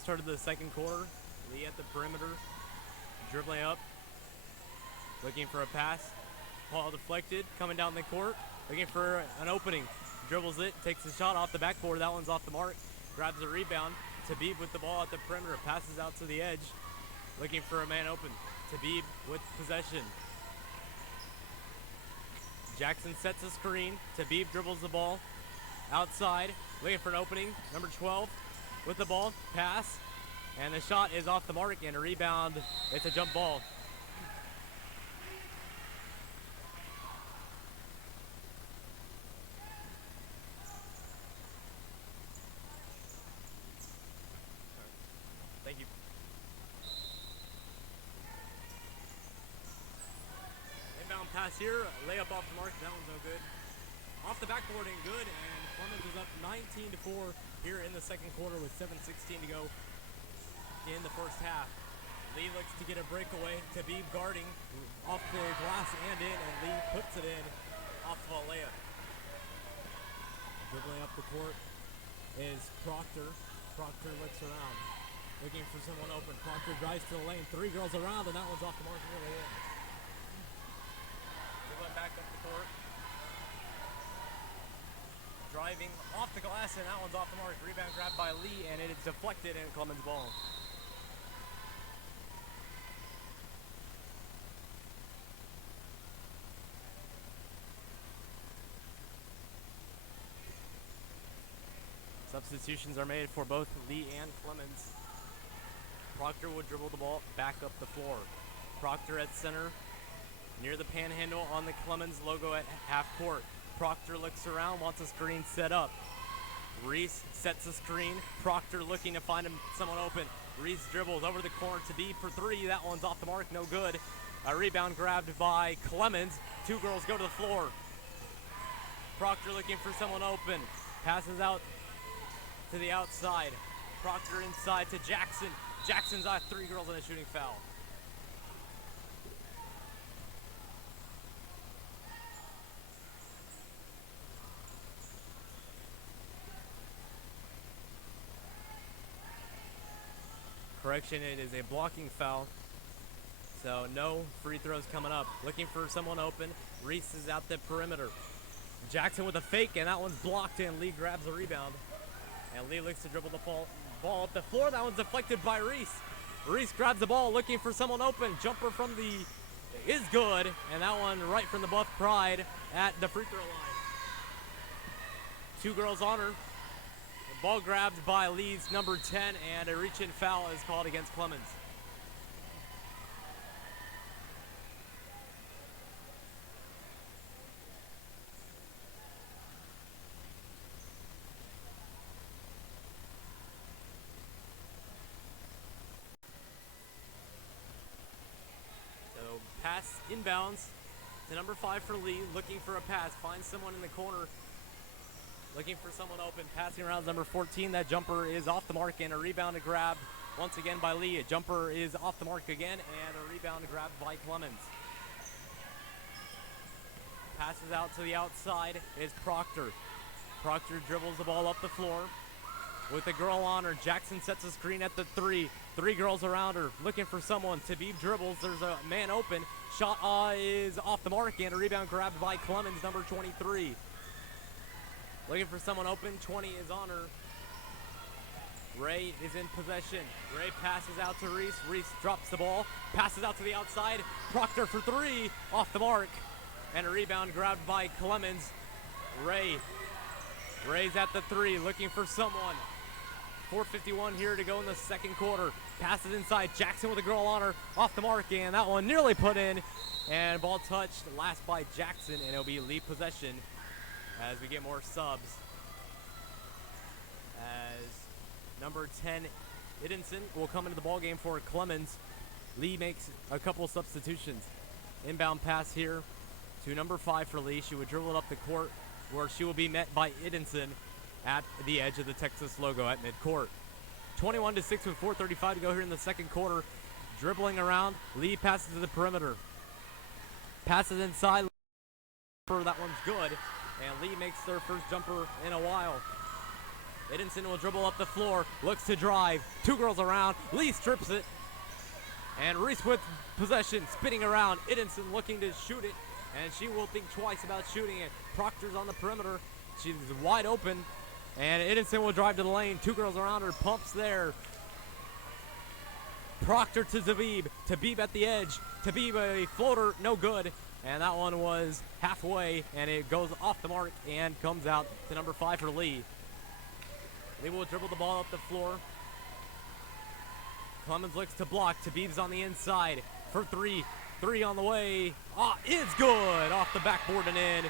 start of the second quarter. Lee at the perimeter, dribbling up, looking for a pass. Ball deflected, coming down the court, looking for an opening. Dribbles it, takes a shot off the backboard. That one's off the mark. Grabs a rebound. Tabib with the ball at the perimeter, passes out to the edge, looking for a man open. Tabib with possession. Jackson sets a screen. Tabib dribbles the ball outside, looking for an opening. Number 12 with the ball, pass, and the shot is off the mark and a rebound. It's a jump ball. Thank you. Inbound pass here, layup off the mark. That one's no good. Off the backboard and good, and Clemens is up 19-4 here in the second quarter with 7:16 to go in the first half. Lee looks to get a breakaway. Tabib guarding off the glass and in, and Lee puts it in off of a layup. Dribbling up the court is Proctor. Proctor looks around, looking for someone open. Proctor drives to the lane. Three girls around, and that one's off the mark and really in. Dribbling back up the court. Driving off the glass, and that one's off the mark. Rebound grabbed by Lee, and it is deflected in Clemens' ball. Substitutions are made for both Lee and Clemens. Proctor would dribble the ball back up the floor. Proctor at center, near the panhandle on the Clemens logo at half court. Proctor looks around, wants a screen set up. Reese sets a screen. Proctor looking to find someone open. Reese dribbles over the corner to be for three. That one's off the mark, no good. A rebound grabbed by Clemens. Two girls go to the floor. Proctor looking for someone open. Passes out to the outside. Proctor inside to Jackson. Jackson's got three girls in a shooting foul. Correction, it is a blocking foul. So no free throws coming up. Looking for someone open. Reese is out the perimeter. Jackson with a fake, and that one's blocked, and Lee grabs the rebound. And Lee looks to dribble the ball up the floor. That one's deflected by Reese. Reese grabs the ball, looking for someone open. Jumper from the is good, and that one right from the Buff Pride at the free throw line. Two girls on her. The ball grabbed by Lee's number 10, and a reach-in foul is called against Clemens. Pass inbounds to number 5 for Lee, looking for a pass, finds someone in the corner, looking for someone open, passing around number 14. That jumper is off the mark, and a rebound to grab once again by Lee. A jumper is off the mark again, and a rebound grabbed by Clemens. Passes out to the outside is Proctor. Proctor dribbles the ball up the floor with a girl on her. Jackson sets a screen at the three. Three girls around her, looking for someone. Tabib dribbles. There's a man open. Shot is off the mark, and a rebound grabbed by Clemens, number 23. Looking for someone open. 20 is on her. Ray is in possession. Ray passes out to Reese. Reese drops the ball. Passes out to the outside. Proctor for three. Off the mark. And a rebound grabbed by Clemens. Ray's at the three, looking for someone. 4:51 here to go in the second quarter. Passes inside. Jackson with a girl on her. Off the mark, and that one nearly put in. And ball touched last by Jackson, and it'll be Lee possession as we get more subs. As number 10, Idinson, will come into the ball game for Clemens. Lee makes a couple substitutions. Inbound pass here to number 5 for Lee. She would dribble it up the court, where she will be met by Idinson at the edge of the Texas logo at midcourt. 21-6 with 4:35 to go here in the second quarter. Dribbling around, Lee passes to the perimeter. Passes inside. That one's good, and Lee makes their first jumper in a while. 4:51 to go here in the second quarter. Clemens with the ball. Lee passes to the perimeter. Passes inside. That one's good, and Lee makes their first jumper in a while. 4:51 to go here in the second quarter. Clemens with the ball. Lee passes to the perimeter. Passes inside. For that one's good, and Lee makes their first jumper in a while. Edinson will dribble up the floor, looks to drive. Two girls around. Lee strips it. And Reese with possession, spinning around. Edinson looking to shoot it, and she will think twice about shooting it. Proctor's on the perimeter. She's wide open, and Edinson will drive to the lane. Two girls around her, pumps there. Proctor to Tabib. Tabib at the edge. Tabib a floater, no good. And that one was halfway, and it goes off the mark and comes out to number 5 for Lee. Lee will dribble the ball up the floor. Clemens looks to block. Tabib's on the inside for three. Three on the way. Is good. Off the backboard and in.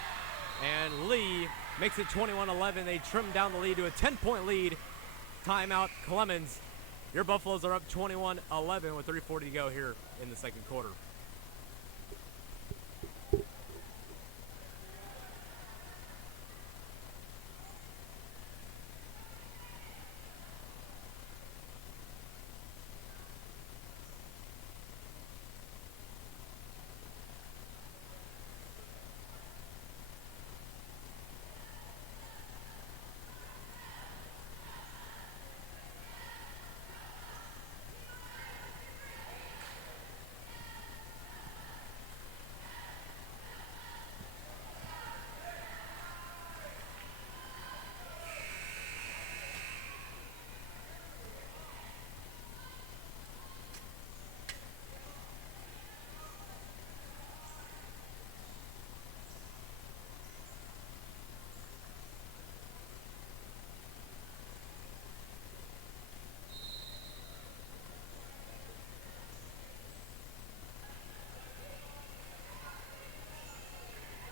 And Lee makes it 21-11. They trim down the lead to a 10-point lead. Timeout, Clemens. Your Buffaloes are up 21-11 with 3:40 to go here in the second quarter.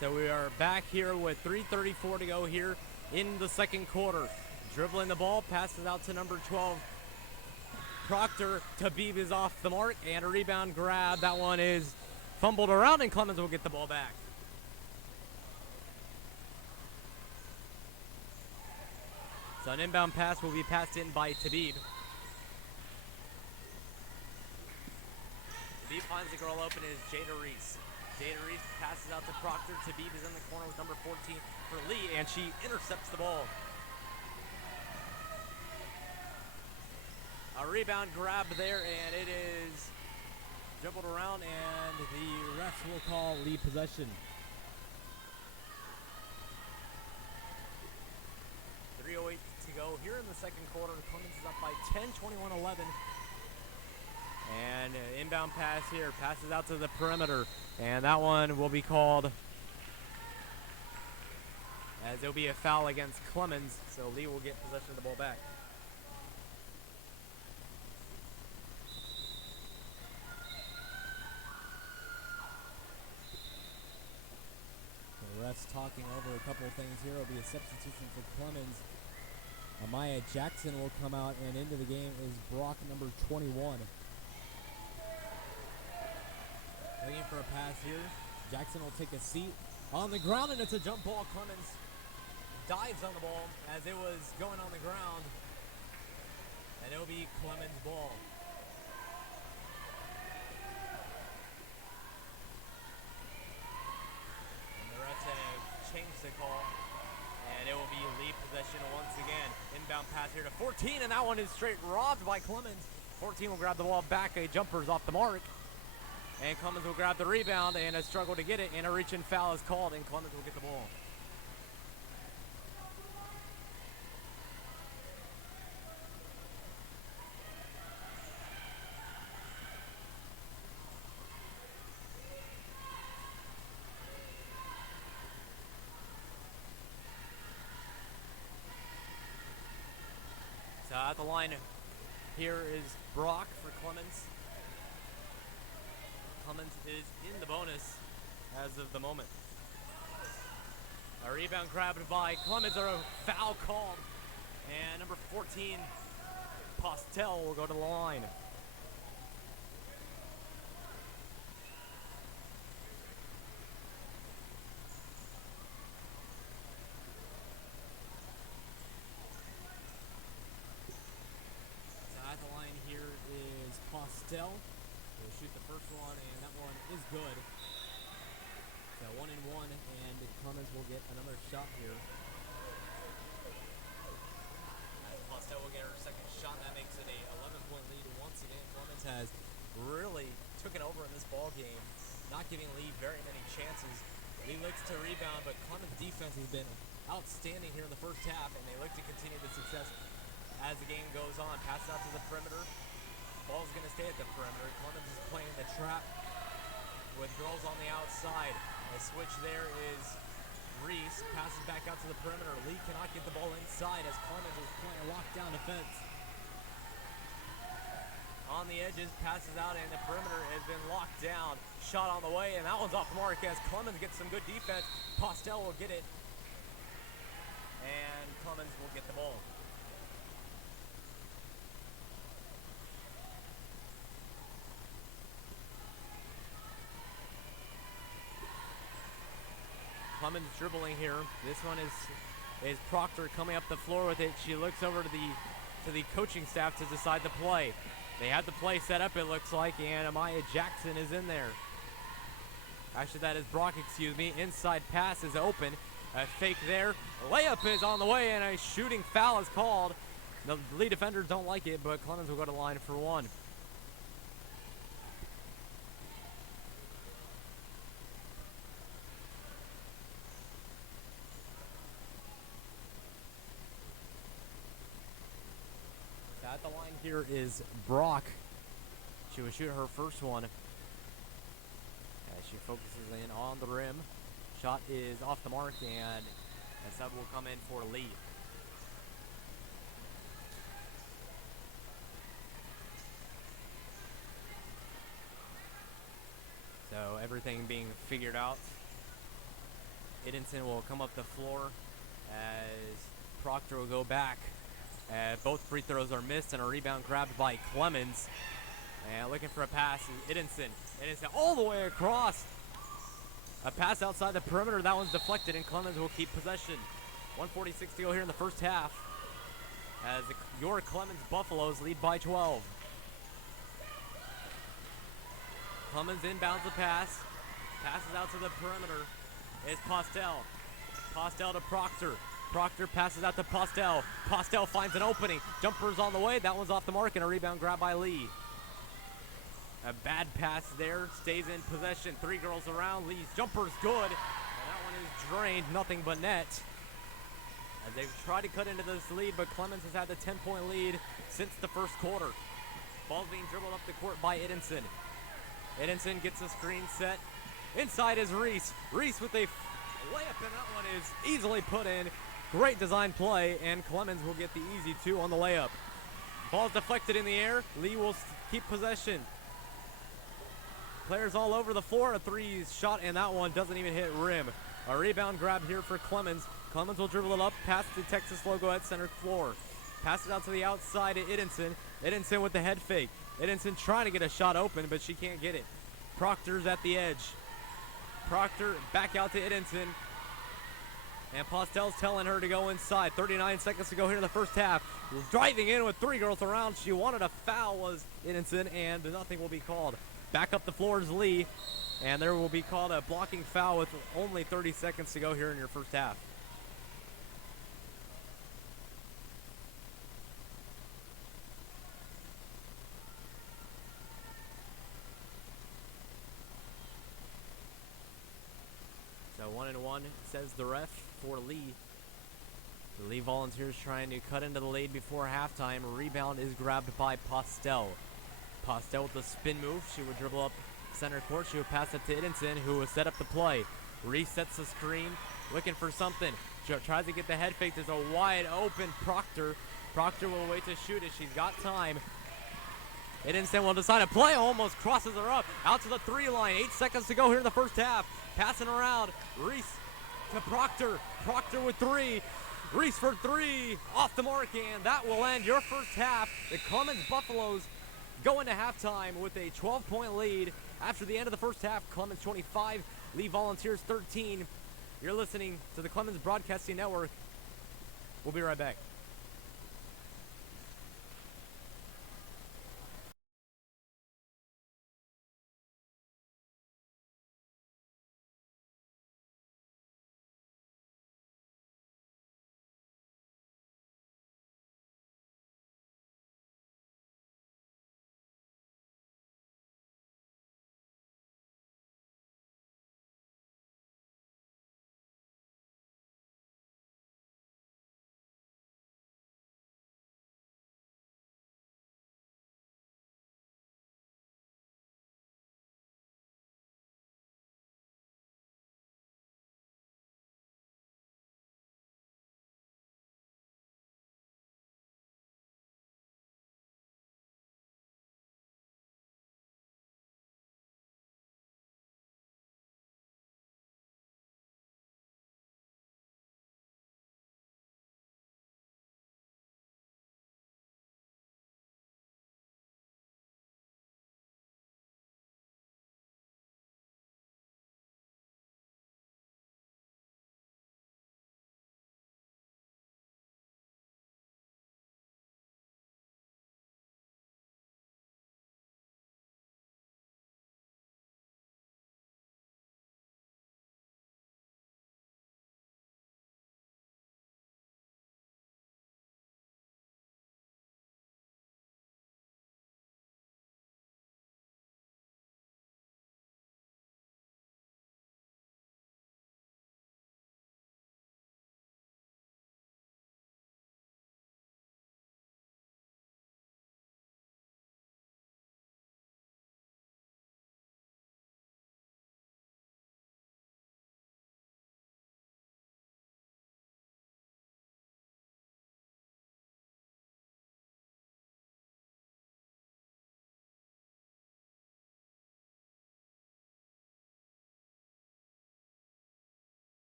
So we are back here with 3:34 to go here in the second quarter. Dribbling the ball, passes out to number 12, Proctor. Tabib is off the mark, and a rebound grab. That one is fumbled around, and Clemens will get the ball back. So an inbound pass will be passed in by Tabib. Tabib finds the girl open, is Jada Reese. Jada Reese passes out to Proctor. Tabib is in the corner with number 14 for Lee, and she intercepts the ball. A rebound grab there, and it is dribbled around, and the refs will call Lee possession. 3:08 to go here in the second quarter. Clemens is up by 10, 21-11. And inbound pass here, passes out to the perimeter, and that one will be called as there'll be a foul against Clemens, so Lee will get possession of the ball back. The refs talking over a couple of things here. It'll be a substitution for Clemens. Amaya Jackson will come out, and into the game is Brock, number 21. Looking for a pass here. Jackson will take a seat on the ground, and it's a jump ball. Clemens dives on the ball as it was going on the ground, and it'll be Clemens' ball. And the refs have changed the call, and it will be Lee possession once again. Inbound pass here to 14, and that one is straight robbed by Clemens. 14 will grab the ball back. A jumper's off the mark. And Clemens will grab the rebound, and a struggle to get it, and a reach-in foul is called, and Clemens will get the ball. So at the line here is Brock for Clemens. Clemens is in the bonus as of the moment. A rebound grabbed by Clemens, or a foul called. And number 14, Postel, will go to the line. So at the line here is Postel. He'll shoot the first one, and that one is good. So 1-1, and Clemens will get another shot here. Pastel will get her second shot. That makes it a 11-point lead. Once again, Clemens has really taken over in this ball game, not giving Lee very many chances. Lee looks to rebound, but Clemens' defense has been outstanding here in the first half, and they look to continue the success as the game goes on. Pass out to the perimeter. Ball's going to stay at the perimeter. Clemens is playing the trap with girls on the outside. A switch there is Reese. Passes back out to the perimeter. Lee cannot get the ball inside as Clemens is playing lockdown defense. On the edges, passes out, and the perimeter has been locked down. Shot on the way, and that one's off the mark as Clemens gets some good defense. Pastel will get it, and Clemens will get the ball. Clemens dribbling here. This one is Proctor coming up the floor with it. She looks over to the coaching staff to decide the play. They have the play set up, it looks like, and Amaya Jackson is in there. Actually, that is Brock, excuse me. Inside pass is open. A fake there. A layup is on the way, and a shooting foul is called. The lead defenders don't like it, but Clemens will go to the line for one. At the line here is Brock. She will shoot her first one as she focuses in on the rim. Shot is off the mark, and a sub will come in for Lee. So everything being figured out. Idinson will come up the floor as Proctor will go back. Both free throws are missed, and a rebound grabbed by Clemens. And looking for a pass is Idinson. Idinson all the way across. A pass outside the perimeter. That one's deflected, and Clemens will keep possession. 1:46 to go here in the first half as your Clemens Buffaloes lead by 12. Clemens inbounds the pass. Passes out to the perimeter. It's Pastel. Pastel to Proctor. Proctor passes out to Pastel. Pastel finds an opening. Jumper's on the way. That one's off the mark, and a rebound grab by Lee. A bad pass there. Stays in possession. Three girls around. Lee's jumper's good. And that one is drained. Nothing but net. As they've tried to cut into this lead, but Clemens has had the 10-point lead since the first quarter. Ball's being dribbled up the court by Idinson. Idinson gets a screen set. Inside is Reese. Reese with a layup, and that one is easily put in. Great design play, and Clemens will get the easy two on the layup. Ball's deflected in the air. Lee will keep possession. Players all over the floor. A three shot, and that one doesn't even hit rim. A rebound grab here for Clemens. Clemens will dribble it up past the Texas logo at center floor. Passes out to the outside to Idinson. Idinson with the head fake. Idinson trying to get a shot open, but she can't get it. Proctor's at the edge. Proctor back out to Idinson. And Pastel's telling her to go inside. 39 seconds to go here in the first half. Driving in with three girls around. She wanted a foul, was Idinson, and nothing will be called. Back up the floor is Lee, and there will be called a blocking foul with only 30 seconds to go here in your first half. So 1-1, says the ref for Lee. The Lee Volunteers trying to cut into the lead before halftime. Rebound is grabbed by Pastel. Pastel with the spin move. She would dribble up center court. She would pass it to Idinson, who will set up the play. Resets the screen, looking for something. She tries to get the head fake. There's a wide open Proctor. Proctor will wait to shoot it. She's got time. Idinson will decide a play. Almost crosses her up. Out to the three line. 8 seconds to go here in the first half. Passing around. Reese to Proctor. Proctor with three. Reese for three. Off the mark, and that will end your first half. The Clemens Buffaloes go into halftime with a 12-point lead. After the end of the first half, Clemens 25, Lee Volunteers 13. You're listening to the Clemens Broadcasting Network. We'll be right back.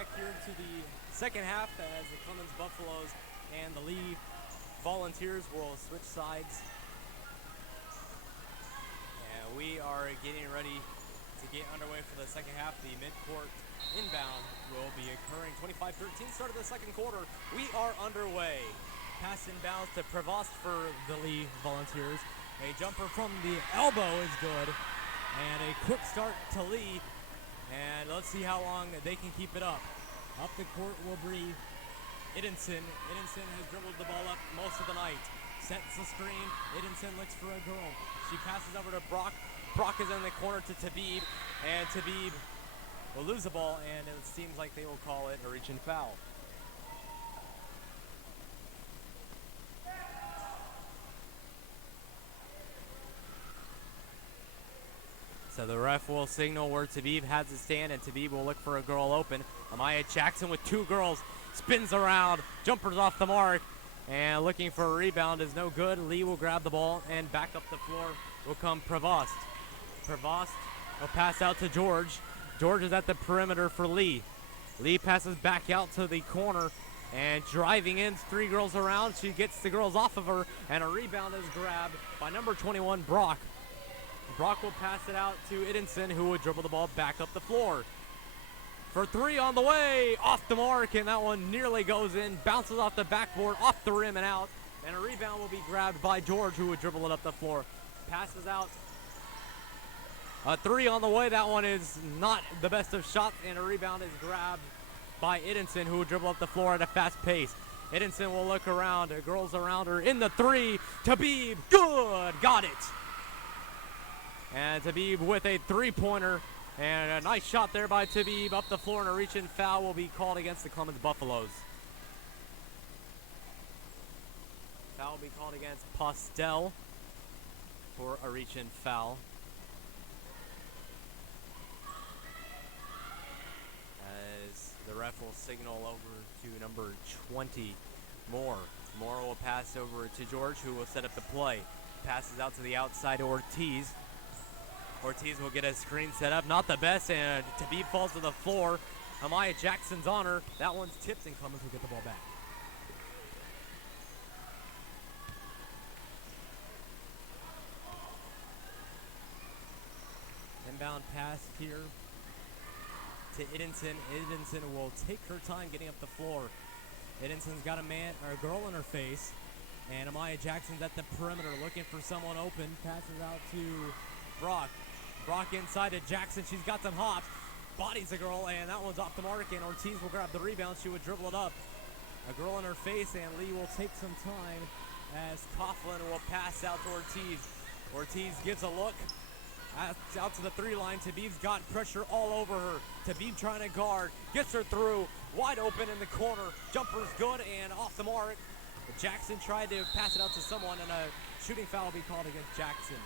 back here to the second half as the Clemens Buffaloes and the Lee Volunteers will switch sides. And we are getting ready to get underway for the second half. The midcourt inbound will be occurring. 25-13 start of the second quarter. We are underway. Pass inbounds to Prevost for the Lee Volunteers. A jumper from the elbow is good. And a quick start to Lee. And let's see how long they can keep it up. Up the court will be Idinson. Idinson has dribbled the ball up most of the night. Sets the screen. Idinson looks for a girl. She passes over to Brock. Brock is in the corner to Tabib. And Tabib will lose the ball, and it seems like they will call it a reach and foul. So the ref will signal where Tabib has to stand, and Tabib will look for a girl open. Amaya Jackson with two girls spins around, jumpers off the mark, and looking for a rebound is no good. Lee will grab the ball, and back up the floor will come Prevost. Prevost will pass out to George. George is at the perimeter for Lee. Lee passes back out to the corner, and driving in, three girls around. She gets the girls off of her, and a rebound is grabbed by number 21, Brock. Brock will pass it out to Idinson, who will dribble the ball back up the floor. For three on the way, off the mark, and that one nearly goes in, bounces off the backboard, off the rim and out, and a rebound will be grabbed by George, who would dribble it up the floor. Passes out. A three on the way, that one is not the best of shots, and a rebound is grabbed by Idinson, who will dribble up the floor at a fast pace. Idinson will look around, girls around her in the three, Tabib, good, got it. And Tabib with a three-pointer, and a nice shot there by Tabib up the floor, and a reach-in foul will be called against the Clemens Buffaloes. Foul will be called against Postel for a reach-in foul. As the ref will signal over to number 20, Moore. Moore will pass over to George, who will set up the play. Passes out to the outside to Ortiz. Ortiz will get a screen set up, not the best, and Tabib falls to the floor. Amaya Jackson's on her. That one's tipped, and Clemens will get the ball back. Inbound pass here to Idinson. Idinson will take her time getting up the floor. Idinson's got a girl in her face, and Amaya Jackson's at the perimeter looking for someone open. Passes out to Brock. Brock inside to Jackson. She's got some hops. Bodies the girl, and that one's off the mark, and Ortiz will grab the rebound. She would dribble it up. A girl in her face, and Lee will take some time as Coughlin will pass out to Ortiz. Ortiz gives a look out to the three line. Tabib's got pressure all over her. Tabib trying to guard. Gets her through. Wide open in the corner. Jumper's good and off the mark. Jackson tried to pass it out to someone, and a shooting foul will be called against Jackson.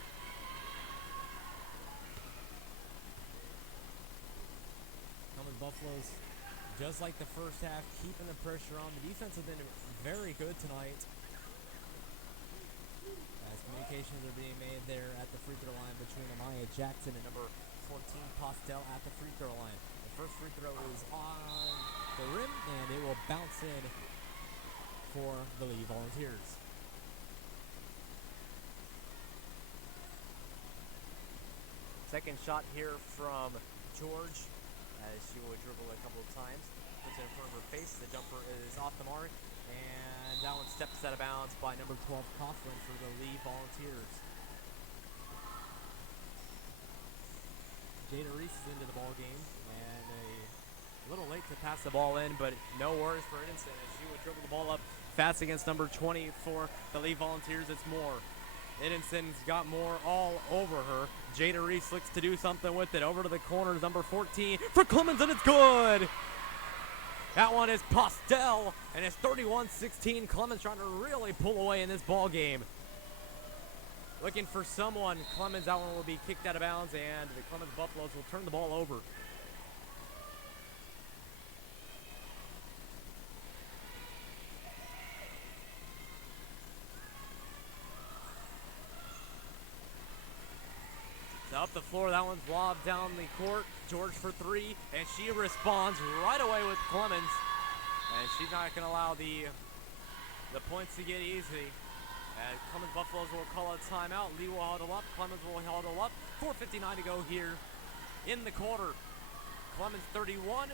Buffaloes, just like the first half, keeping the pressure on. The defense has been very good tonight, as communications are being made there at the free throw line between Amaya Jackson and number 14 Postel at the free throw line. The first free throw is on the rim, and it will bounce in for the Lee Volunteers. Second shot here from George, as she will dribble a couple of times. Puts it in front of her face. The jumper is off the mark. And that one steps out of bounds by number 12, Coughlin, for the Lee Volunteers. Jada Reese is into the ball game. And a little late to pass the ball in, but no worries for Idinson as she will dribble the ball up fast against number 20 for the Lee Volunteers. It's Moore. Idinson's got Moore all over her. Jada Reese looks to do something with it. Over to the corners, number 14 for Clemens, and it's good. That one is Postel, and it's 31-16. Clemens trying to really pull away in this ball game. Looking for someone. Clemens, that one will be kicked out of bounds, and the Clemens Buffaloes will turn the ball over. Up the floor, that one's lobbed down the court. George for three, and she responds right away with Clemens. And she's not going to allow the points to get easy. And Clemens Buffaloes will call a timeout. Lee will huddle up. Clemens will huddle up. 4:59 to go here in the quarter. Clemens 31,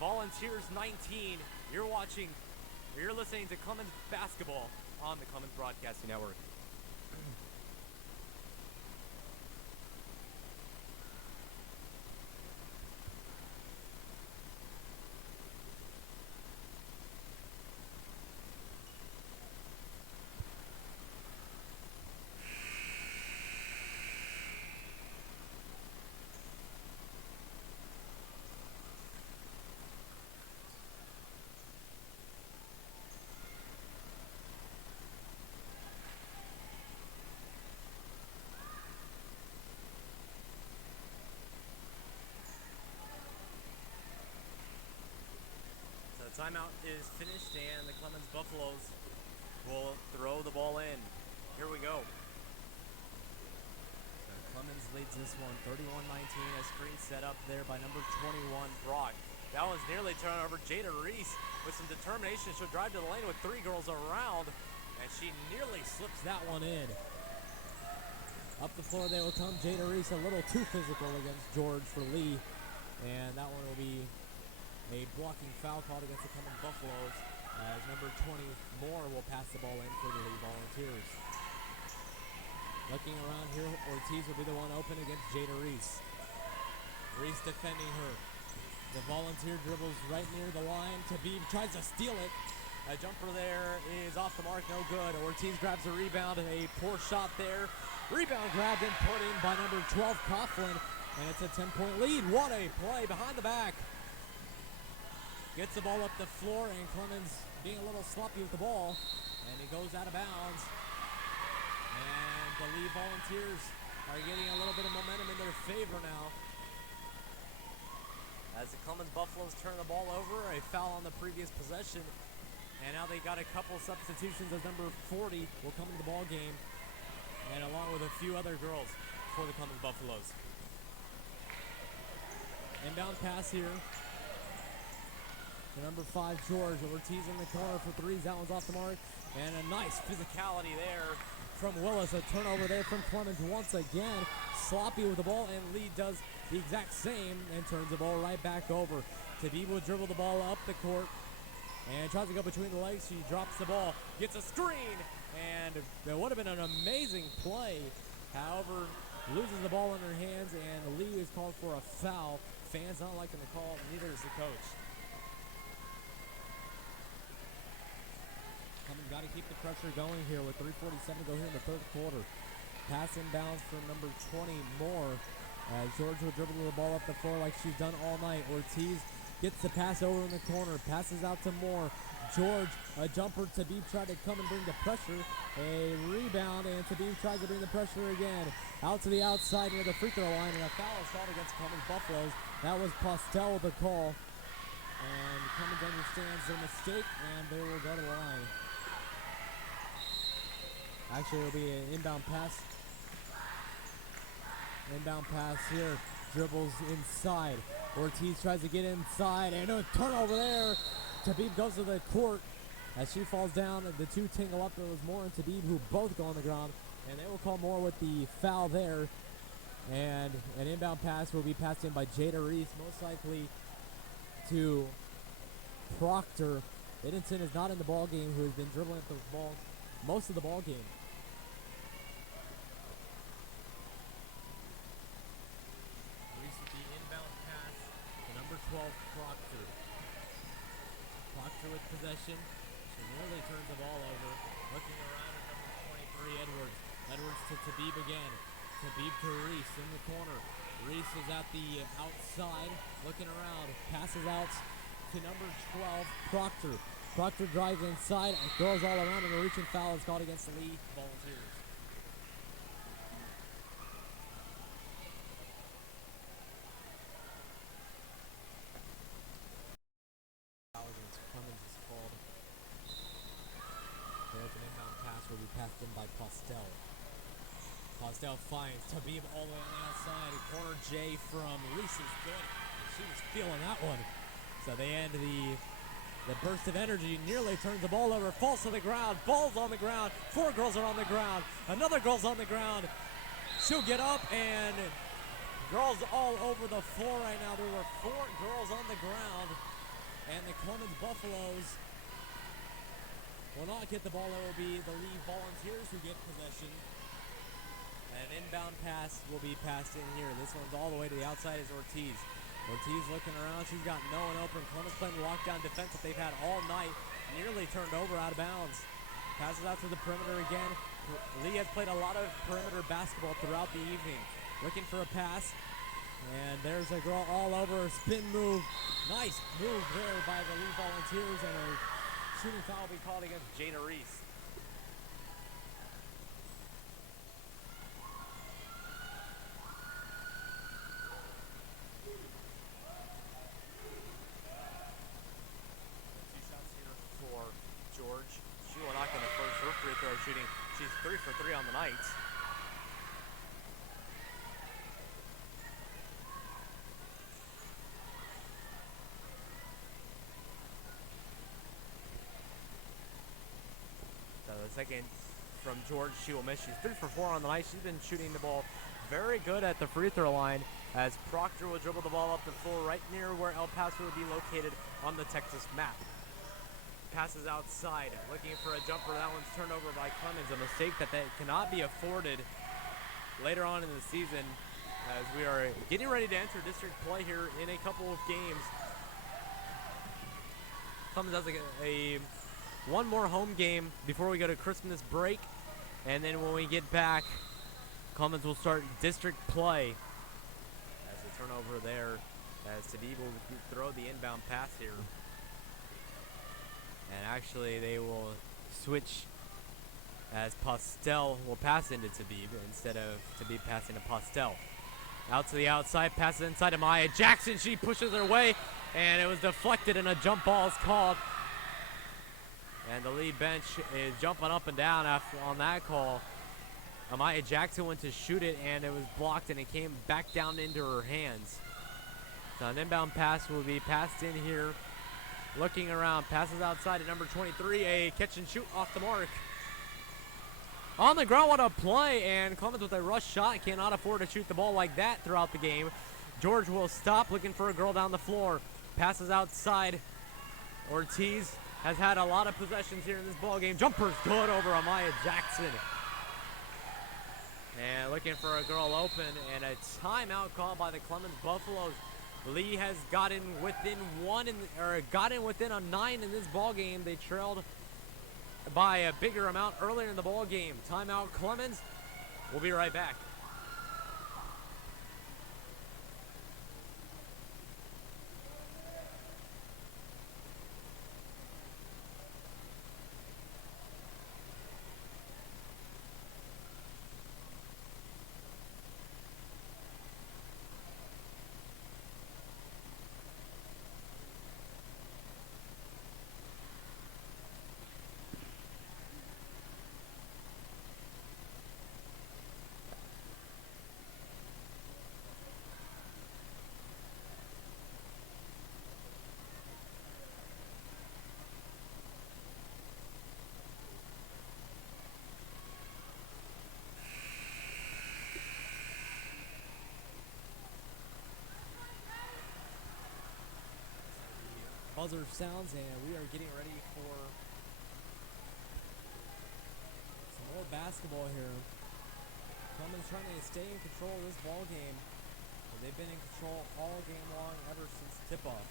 Volunteers 19. You're listening to Clemens basketball on the Clemens Broadcasting Network. Timeout is finished, and the Clemens Buffaloes will throw the ball in. Here we go. Clemens leads this one 31-19. A screen set up there by number 21, Brock. That was nearly turned over. Jada Reese with some determination. She'll drive to the lane with three girls around, and she nearly slips that one in. Up the floor they will come. Jada Reese a little too physical against George for Lee, and that one will be a blocking foul called against the Clemens Buffaloes as number 20, Moore, will pass the ball in for the Lee Volunteers. Looking around here, Ortiz will be the one open against Jada Reese. Reese defending her. The Volunteer dribbles right near the line. Tabib tries to steal it. A jumper there is off the mark, no good. Ortiz grabs a rebound, a poor shot there. Rebound grabbed and put in by number 12, Coughlin, and it's a 10-point lead. What a play behind the back. Gets the ball up the floor, and Clemens being a little sloppy with the ball, and it goes out of bounds. And the Lee Volunteers are getting a little bit of momentum in their favor now. As the Clemens Buffaloes turn the ball over, a foul on the previous possession, and now they got a couple substitutions as number 40 will come into the ball game, and along with a few other girls for the Clemens Buffaloes. Inbound pass here. The number 5, George. Ortiz in the corner for threes. That one's off the mark. And a nice physicality there from Willis. A turnover there from Clemens once again. Sloppy with the ball, and Lee does the exact same and turns the ball right back over. Tabib will dribble the ball up the court and tries to go between the legs. She drops the ball, gets a screen, and there would have been an amazing play. However, loses the ball in her hands, and Lee is called for a foul. Fans not liking the call, neither is the coach. Clemens got to keep the pressure going here with 3:47 to go here in the third quarter. Pass inbounds from number 20, Moore. George will dribble the ball up the floor like she's done all night. Ortiz gets the pass over in the corner, passes out to Moore. George, a jumper. Tabib tried to come and bring the pressure. A rebound, and Tabib tries to bring the pressure again. Out to the outside near the free throw line, and a foul is called against Clemens Buffaloes. That was Postel with the call. And Clemens understands their mistake, and they will go to the line. Actually, it'll be an inbound pass. Inbound pass here. Dribbles inside. Ortiz tries to get inside, and a turnover there. Tabib goes to the court as she falls down. The two tingle up. It was Moore and Tabib who both go on the ground, and they will call Moore with the foul there. And an inbound pass will be passed in by Jada Reese, most likely to Proctor. Edenton is not in the ball game, who has been dribbling at the ball most of the ball game. Reese with the inbound pass to number 12, Proctor. Proctor with possession. She nearly turns the ball over. Looking around at number 23, Edwards. Edwards to Tabib again. Tabib to Reese in the corner. Reese is at the outside, looking around. Passes out to number 12, Proctor. Proctor drives inside, girls all around, and a reaching foul is called against the Lee Volunteers. Foul against Clemens is called. There's an inbound pass will be passed in by Postel. Postel finds Tabib all the way on the outside. outside. Corner J from Reese is good. She was feeling that one. So they end the burst of energy, nearly turns the ball over, falls to the ground, ball's on the ground, 4 girls are on the ground, another girl's on the ground. She'll get up, and girls all over the floor right now. There were 4 girls on the ground, and the Clemens Buffaloes will not get the ball. It will be the Lee Volunteers who get possession. And an inbound pass will be passed in here. This one's all the way to the outside is Ortiz. Ortiz looking around. She's got no one open. Clemens playing lockdown defense that they've had all night. Nearly turned over out of bounds. Passes out to the perimeter again. Lee has played a lot of perimeter basketball throughout the evening. Looking for a pass. And there's a girl all over. Spin move. Nice move there by the Lee Volunteers. And a shooting foul will be called against Jada Reese. George. She will knock in the first her free throw shooting. She's 3 for 3 on the night. So the second from George, she will miss. She's 3 for 4 on the night. She's been shooting the ball very good at the free throw line, as Proctor will dribble the ball up the floor right near where El Paso would be located on the Texas map. Passes outside, looking for a jumper. That one's turned over by Clemens, a mistake that cannot be afforded later on in the season, as we are getting ready to enter district play here in a couple of games. Clemens has a one more home game before we go to Christmas break, and then when we get back, Clemens will start district play. As a turnover there, as Tadib will throw the inbound pass here. And actually, they will switch, as Postel will pass into Tabib instead of Tabib passing to Postel. Out to the outside, passes inside to Maya Jackson. She pushes her way, and it was deflected, and a jump ball is called. And the lead bench is jumping up and down on that call. Amaya Jackson went to shoot it, and it was blocked, and it came back down into her hands. So an inbound pass will be passed in here. Looking around, passes outside to number 23, a catch and shoot off the mark. On the ground, what a play, and Clemens with a rush shot cannot afford to shoot the ball like that throughout the game. George will stop, looking for a girl down the floor. Passes outside. Ortiz has had a lot of possessions here in this ball game. Jumper's good over Amaya Jackson. And looking for a girl open, and a timeout called by the Clemens Buffaloes. Lee has gotten within within a 9 in this ball game. They trailed by a bigger amount earlier in the ball game. Timeout Clemens. We'll be right back. Buzzer sounds, and we are getting ready for some more basketball here. Clemens trying to stay in control of this ball game. They've been in control all game long ever since tip-off.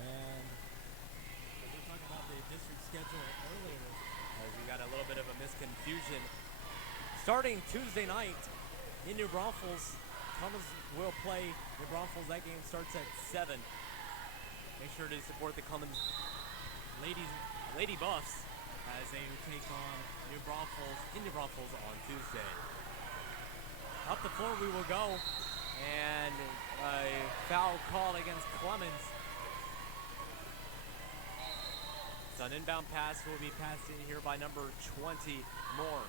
And we were talking about the district schedule earlier, as we got a little bit of a misconfusion. Starting Tuesday night in New Braunfels, Clemens will play New Braunfels. That game starts at 7. Make sure to support the Clemens Lady Buffs as they take on New Braunfels in New Braunfels on Tuesday. Up the floor we will go, and a foul called against Clemens. So an inbound pass will be passed in here by number 20, Moore.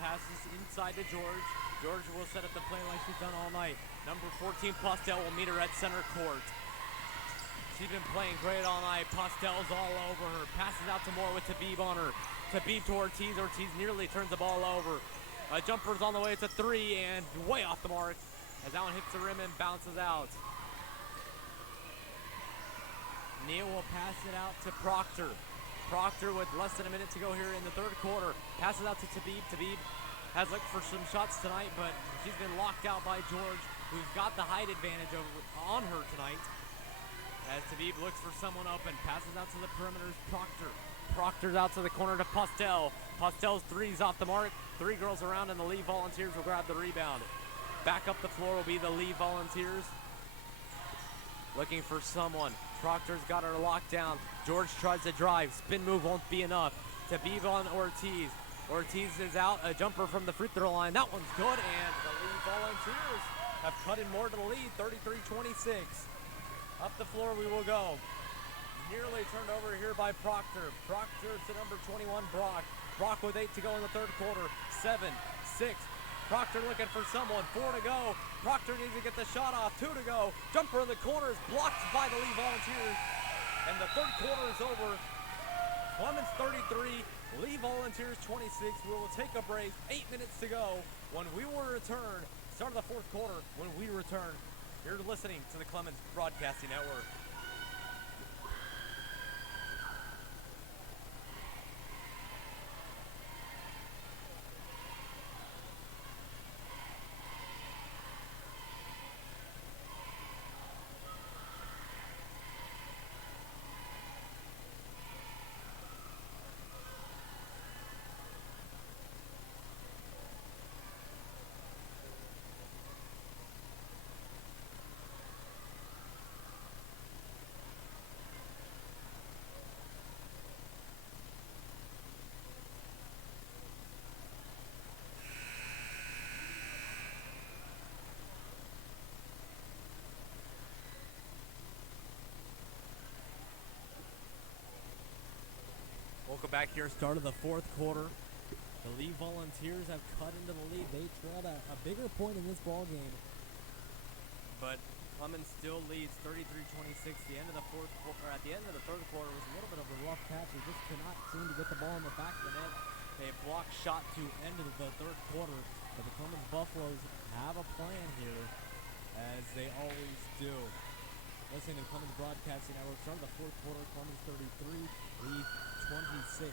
passes inside to George. George will set up the play like she's done all night. Number 14, Postel, will meet her at center court. She's been playing great all night. Postel's all over her. Passes out to Moore with Tabib on her. Tabib to Ortiz. Ortiz nearly turns the ball over. A jumper's on the way. It's a three and way off the mark as that one hits the rim and bounces out. Neal will pass it out to Proctor. Proctor with less than a minute to go here in the third quarter. Passes out to Tabib. Tabib has looked for some shots tonight, but she's been locked out by George, who's got the height advantage on her tonight. As Tabib looks for someone open, passes out to the perimeters, Proctor. Proctor's out to the corner to Postel. Postel's three's off the mark. Three girls around, and the Lee Volunteers will grab the rebound. Back up the floor will be the Lee Volunteers. Looking for someone. Proctor's got her locked down. George tries to drive. Spin move won't be enough. Tabib on Ortiz. Ortiz is out. A jumper from the free throw line. That one's good, and the Lee Volunteers have cut in more to the lead, 33-26. Up the floor we will go. Nearly turned over here by Proctor. Proctor to number 21, Brock. Brock with 8 to go in the third quarter. 7, 6. Proctor looking for someone. 4 to go. Proctor needs to get the shot off. 2 to go. Jumper in the corner is blocked by the Lee Volunteers. And the third quarter is over. Clemens 33, Lee Volunteers 26. We will take a break. 8 minutes to go. When we will return, start of the fourth quarter, when we return, you're listening to the Clemens Broadcasting Network. Welcome back here. Start of the fourth quarter. The Lee Volunteers have cut into the lead. They trailed a bigger point in this ball game. But Clemens still leads 33-26. The end of the fourth quarter, at the end of the third quarter, was a little bit of a rough patch. They just cannot seem to get the ball in the back of the net. They blocked shot to end of the third quarter. But the Clemens Buffaloes have a plan here, as they always do. Listening to Clemens Broadcasting Network. Start of the fourth quarter. Clemens 33, Lee 26.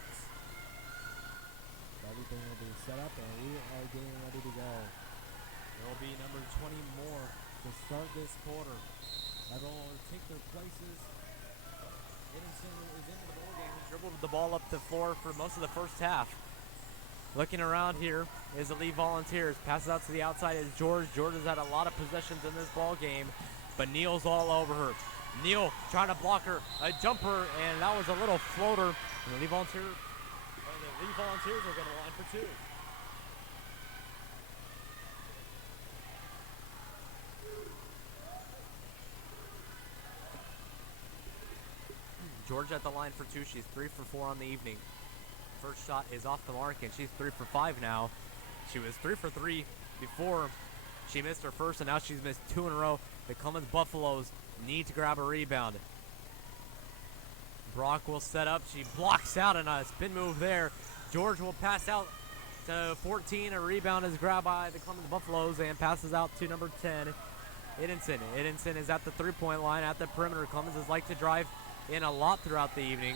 Everything will be set up, and we are getting ready to go. There will be number 20 more to start this quarter. Everyone will take their places. Edison is into the ball game. Dribbled the ball up the floor for most of the first half. Looking around here is the Lee Volunteers. Passes out to the outside is George. George has had a lot of possessions in this ball game, but Neal's all over her. Neal trying to block her. A jumper, and that was a little floater. And the Lee Volunteers are going to line for two. George at the line for two. She's 3 for 4 on the evening. First shot is off the mark, and she's 3 for 5 now. She was 3 for 3 before she missed her first, and now she's missed 2 in a row. The Clemens Buffaloes need to grab a rebound. Brock will set up. She blocks out in a spin move there. George will pass out to 14. A rebound is grabbed by the Clemens Buffaloes and passes out to number 10, Edison. Edison is at the three-point line at the perimeter. Clemens has liked to drive in a lot throughout the evening.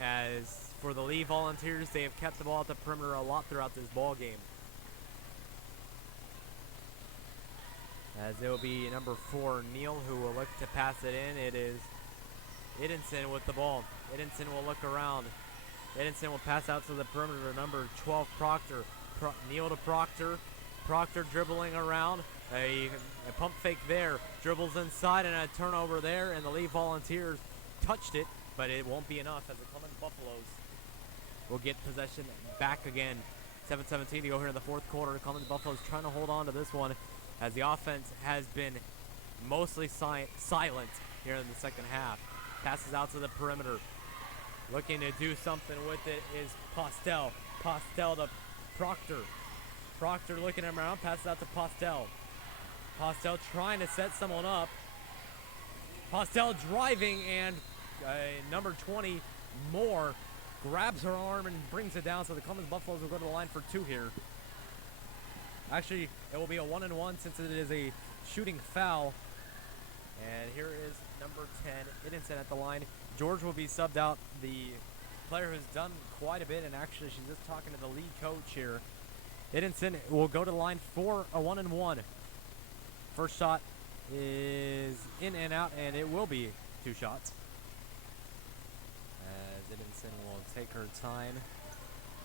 As for the Lee Volunteers, they have kept the ball at the perimeter a lot throughout this ball game. As it will be number 4, Neal, who will look to pass it in. It is Edison with the ball. Edison will look around. Edison will pass out to the perimeter to number 12, Proctor. Neal to Proctor. Proctor dribbling around. A pump fake there. Dribbles inside and a turnover there. And the Lee Volunteers touched it, but it won't be enough as the Clemens Buffaloes will get possession back again. 7:17 to go here in the fourth quarter. Clemens Buffaloes trying to hold on to this one, as the offense has been mostly silent here in the second half. Passes out to the perimeter. Looking to do something with it is Postel. Postel to Proctor. Proctor looking around, passes out to Postel. Postel trying to set someone up. Postel driving, and number 20, Moore, grabs her arm and brings it down, so the Clemens Buffaloes will go to the line for 2 here. Actually, it will be a 1-and-1 since it is a shooting foul. And here is number 10, Idinson at the line. George will be subbed out, the player who's done quite a bit, and actually she's just talking to the lead coach here. Idinson will go to the line for a 1-and-1. First shot is in and out, and it will be 2 shots. As Idinson will take her time.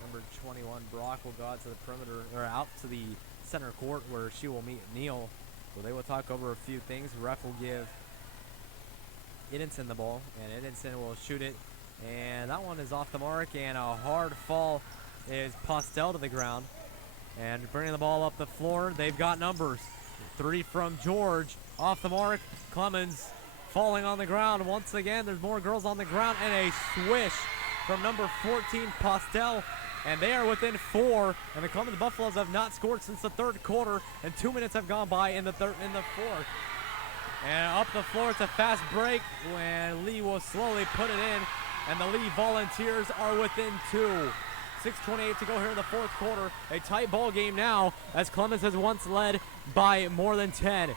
Number 21, Brock, will go out to the perimeter, or out to the center court where she will meet Neal. So they will talk over a few things. The ref will give Idinson the ball, and Idinson will shoot it. And that one is off the mark, and a hard fall is Postel to the ground. And bringing the ball up the floor, they've got numbers. 3 from George, off the mark. Clemens falling on the ground. Once again, there's more girls on the ground, and a swish from number 14, Postel. And they are within 4, and the Clemens Buffaloes have not scored since the 3rd quarter, and 2 minutes have gone by in the 4th. And up the floor, it's a fast break when Lee will slowly put it in, and the Lee Volunteers are within 2. 6:28 to go here in the 4th quarter. A tight ball game now, as Clemens has once led by more than 10.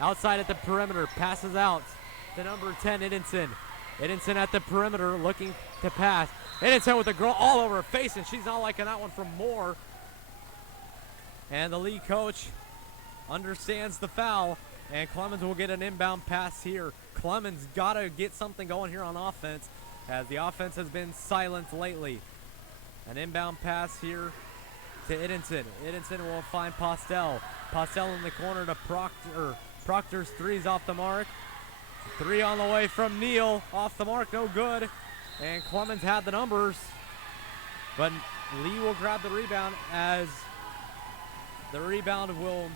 Outside at the perimeter, passes out to number 10, Idinson. Idinson at the perimeter looking to pass. Idinson with a girl all over her face, and she's not liking that one from Moore. And the lead coach understands the foul, and Clemens will get an inbound pass here. Clemens got to get something going here on offense, as the offense has been silent lately. An inbound pass here to Idinson. Idinson will find Postel. Postel in the corner to Proctor. Proctor's 3's off the mark. 3 on the way from Neal. Off the mark, no good. And Clemens had the numbers. But Lee will grab the rebound, as the rebound will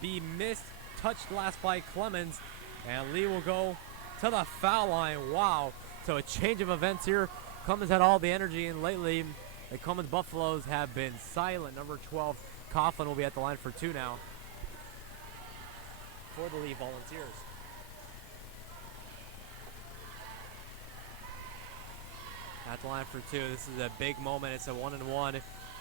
be missed. Touched last by Clemens. And Lee will go to the foul line. Wow. So a change of events here. Clemens had all the energy, and lately the Clemens Buffaloes have been silent. Number 12, Coughlin, will be at the line for 2 now for the Lee Volunteers. At the line for 2. This is a big moment. It's a 1-and-1,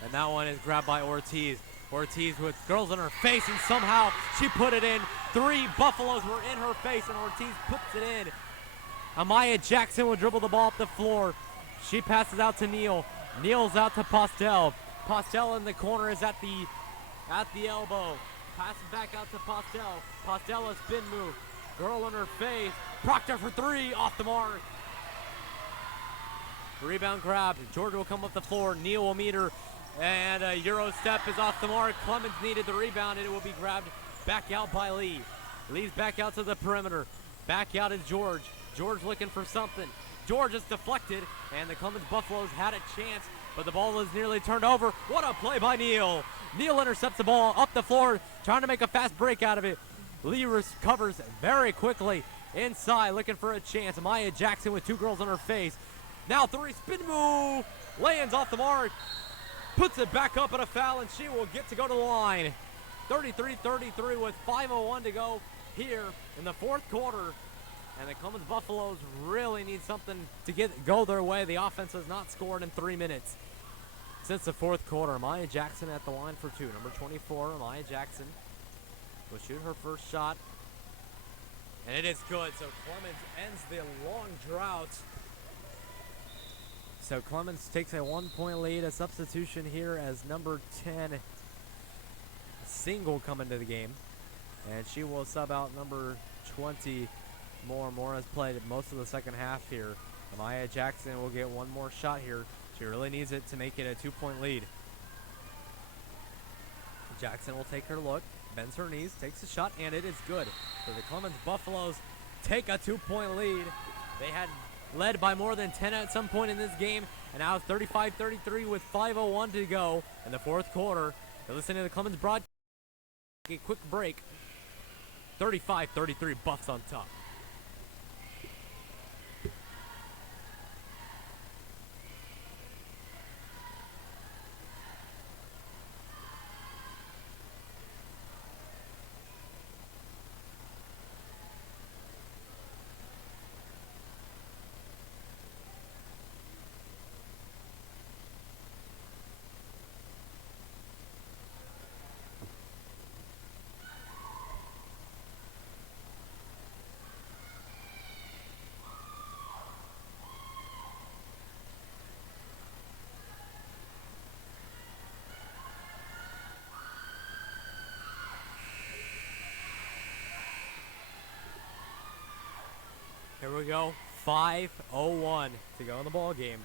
and that one is grabbed by Ortiz. Ortiz with girls in her face, and somehow she put it in. 3 Buffaloes were in her face, and Ortiz puts it in. Amaya Jackson will dribble the ball up the floor. She passes out to Neal. Neal's out to Postel. Postel in the corner is at the elbow. Passes back out to Postel. Postel, a spin move. Girl in her face. Proctor for 3, off the mark. Rebound grab. Georgia will come up the floor. Neal will meet her, and a Euro step is off the mark. Clemens needed the rebound, and it will be grabbed back out by Lee. Lee's back out to the perimeter. Back out is George. George looking for something. George is deflected, and the Clemens Buffaloes had a chance, but the ball is nearly turned over. What a play by Neal. Neal intercepts the ball up the floor, trying to make a fast break out of it. Lee recovers very quickly inside, looking for a chance. Maya Jackson with 2 girls on her face. Now 3, spin move. Lands off the mark. Puts it back up at a foul, and she will get to go to the line. 33-33 with 5:01 to go here in the 4th quarter. And the Clemens Buffaloes really need something to go their way. The offense has not scored in 3 minutes since the 4th quarter. Maya Jackson at the line for 2. Number 24, Maya Jackson, will shoot her first shot. And it is good. So Clemens ends the long drought. So Clemens takes a 1-point lead. A substitution here as number 10, Single, come into the game. And she will sub out number 20, Moore. Moore has played most of the second half here. Maya Jackson will get one more shot here. She really needs it to make it a 2-point lead. Jackson will take her look, bends her knees, takes a shot, and it is good. So the Clemens Buffaloes take a 2-point lead. They had led by more than 10 at some point in this game, and now 35-33 with 5:01 to go in the 4th quarter. You're listening to the Clemens broadcast. A quick break. 35-33, Buffs on top. go. 5:01 to go in the ball game.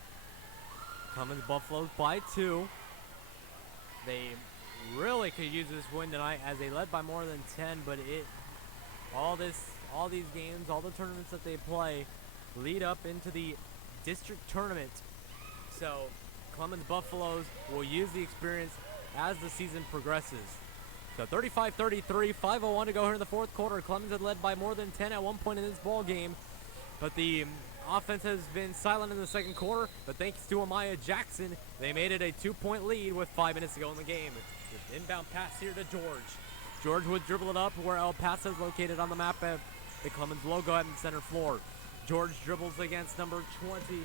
Clemens Buffaloes by 2. They really could use this win tonight as they led by more than 10, but all these games, all the tournaments that they play lead up into the district tournament. So Clemens Buffaloes will use the experience as the season progresses. So 35-33, 5:01 to go here in the fourth quarter. Clemens had led by more than 10 at one point in this ball game, but the offense has been silent in the second quarter. But thanks to Amaya Jackson, they made it a 2-point lead with 5 minutes to go in the game. Inbound pass here to George. George would dribble it up where El Paso is located on the map at the Clemens logo at the center floor. George dribbles against number 20.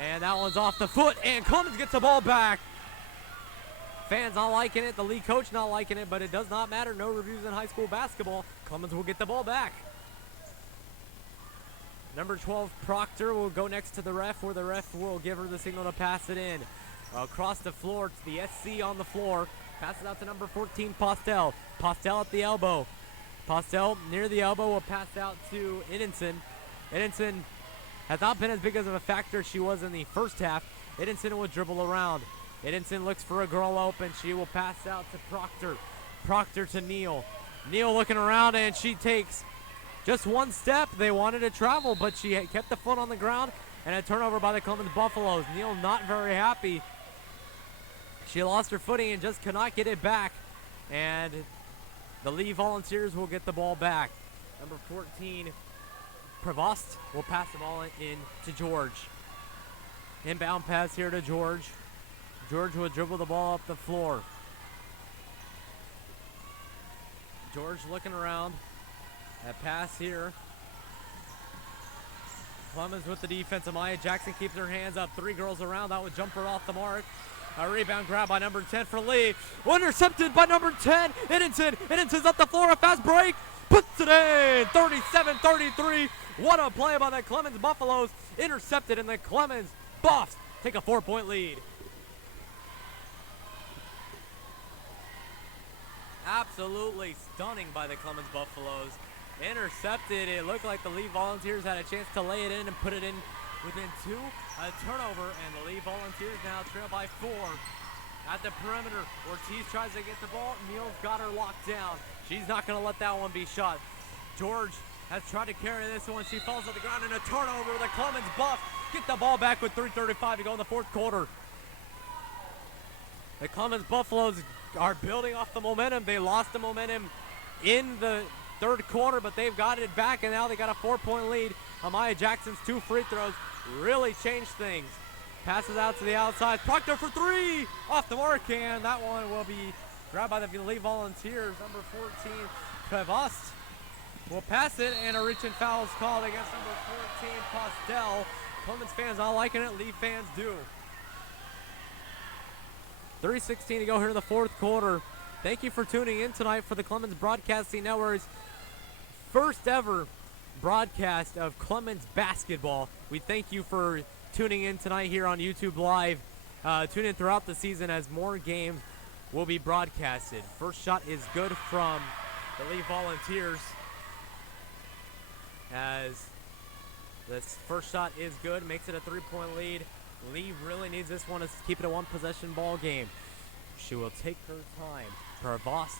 And that one's off the foot, and Clemens gets the ball back. Fans not liking it, the league coach not liking it, but it does not matter. No reviews in high school basketball. Clemens will get the ball back. Number 12, Proctor, will go next to the ref, where the ref will give her the signal to pass it in. Across the floor to the SC on the floor. Pass it out to number 14, Postel. Postel at the elbow. Postel near the elbow will pass out to Idinson. Idinson has not been as big of a factor as she was in the first half. Idinson will dribble around. Idinson looks for a girl open. She will pass out to Proctor. Proctor to Neal. Neal looking around, and she takes just one step. They wanted to travel, but she kept the foot on the ground, and a turnover by the Clemens Buffaloes. Neal not very happy. She lost her footing and just cannot get it back. And the Lee Volunteers will get the ball back. Number 14, Prevost, will pass the ball in to George. Inbound pass here to George. George will dribble the ball up the floor. George looking around. That pass here. Clemens with the defense. Amaya Jackson keeps her hands up. 3 girls around. That would jump her off the mark. A rebound grab by number 10 for Lee. Intercepted by number 10. Idinson. Idinson's up the floor. A fast break. Puts it in. 37-33. What a play by the Clemens Buffaloes. Intercepted, and the Clemens Buffs take a 4-point lead. Absolutely stunning by the Clemens Buffaloes. Intercepted. It looked like the Lee Volunteers had a chance to lay it in and put it in within 2. A turnover, and the Lee Volunteers now trail by 4. At the perimeter, Ortiz tries to get the ball. Neal's got her locked down. She's not going to let that one be shot. George has tried to carry this one. She falls to the ground, and a turnover. The Clemens Buffs get the ball back with 3:35 to go in the fourth quarter. The Clemens Buffaloes are building off the momentum. They lost the momentum in the third quarter, but they've got it back, and now they got a 4-point lead. Amaya Jackson's 2 free throws really changed things. Passes out to the outside. Proctor for 3 off the mark, and that one will be grabbed by the Lee Volunteers. Number 14, Prevost, will pass it, and a reach and foul is called against number 14, Postel. Clemens fans not liking it. Lee fans do. 3:16 to go here in the fourth quarter. Thank you for tuning in tonight for the Clemens Broadcasting Network's first ever broadcast of Clemens basketball. We thank you for tuning in tonight here on YouTube Live. Tune in throughout the season as more games will be broadcasted. First shot is good from the Lee Volunteers, as this first shot is good, makes it a 3-point lead. Lee really needs this one to keep it a 1-possession ball game. She will take her time. Prevost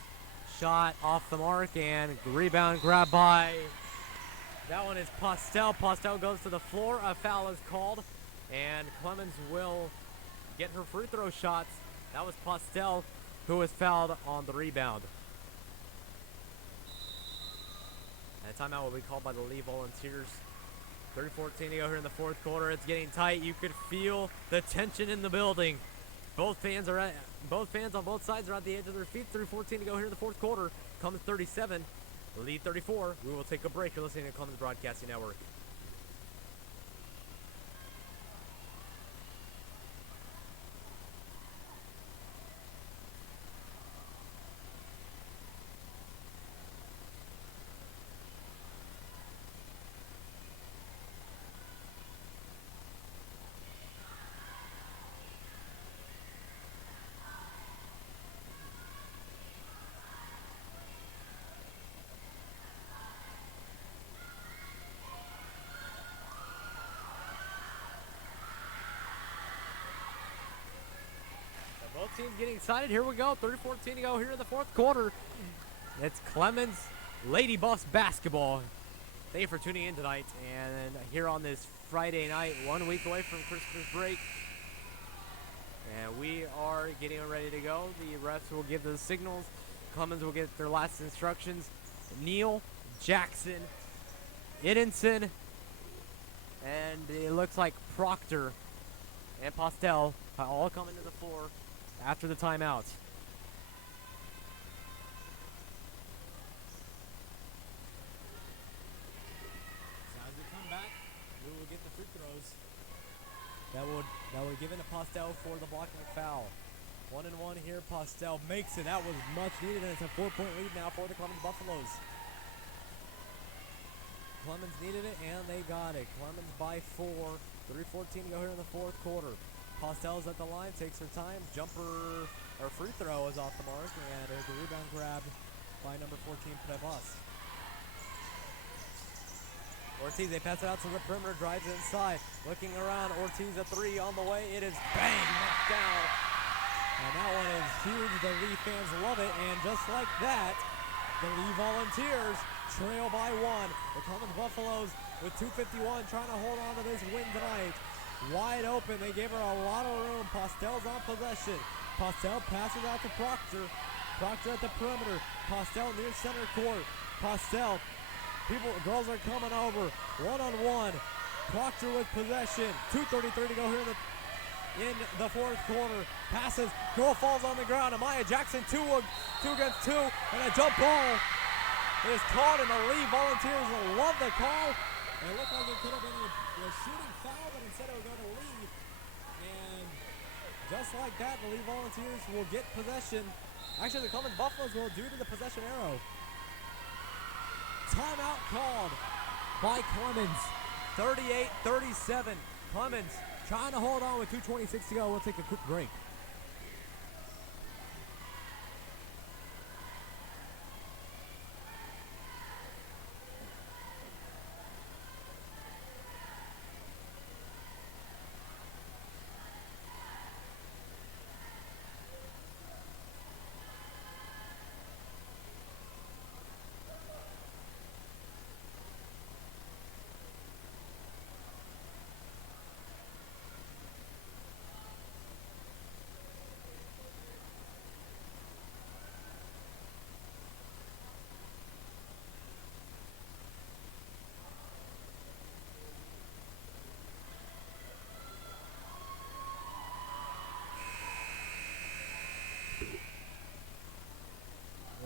shot off the mark, and rebound grab by, that one is Postel. Postel goes to the floor. A foul is called, and Clemens will get her free throw shots. That was Postel who was fouled on the rebound. And a timeout will be called by the Lee Volunteers. 3:14 to go here in the fourth quarter. It's getting tight. You could feel the tension in the building. Both fans on both sides are at the edge of their feet. 3:14 to go here in the fourth quarter. Clemens 37, Lee 34. We will take a break. You're listening to Clemens Broadcasting Network. teams getting excited. Here we go. 3:14 to go here in the fourth quarter. It's Clemens Lady Buffs basketball. Thank you for tuning in tonight. And here on this Friday night, 1 week away from Christmas break. And we are getting ready to go. The refs will give the signals. Clemens will get their last instructions. Neal, Jackson, Idenson, and it looks like Proctor and Postel all coming to the floor after the timeout. So as we come back, we will get the free throws. That would give in to Postel for the blocking foul. 1-1 here. Postel makes it. That was much needed, and it's a 4-point lead now for the Clemens Buffaloes. Clemens needed it, and they got it. Clemens by 4. 3:14 to go here in the fourth quarter. Postel's at the line, takes her time. Jumper or free throw is off the mark, and the rebound grabbed by number 14, Prevas. Ortiz, they pass it out to the perimeter, drives inside. Looking around, Ortiz a three on the way. It is bang, knocked down. And that one is huge. The Lee fans love it. And just like that, the Lee Volunteers trail by 1. The Clemens Buffaloes with 2:51 trying to hold on to this win tonight. Wide open. They gave her a lot of room. Postel's on possession. Postel passes out to Proctor. Proctor at the perimeter. Postel near center court. Postel. Girls are coming over. 1-on-1. Proctor with possession. 2:33 to go here in the fourth quarter. Passes. Girl falls on the ground. Amaya Jackson, two against two, and a jump ball is called, and the Lee Volunteers love the call. It looked like it could have been a shooting foul, but instead it would go to Lee. And just like that, the Lee Volunteers will get possession. Actually, the Clemens Buffaloes will due to the possession arrow. Timeout called by Clemens. 38-37. Clemens trying to hold on with 2:26 to go. We'll take a quick break.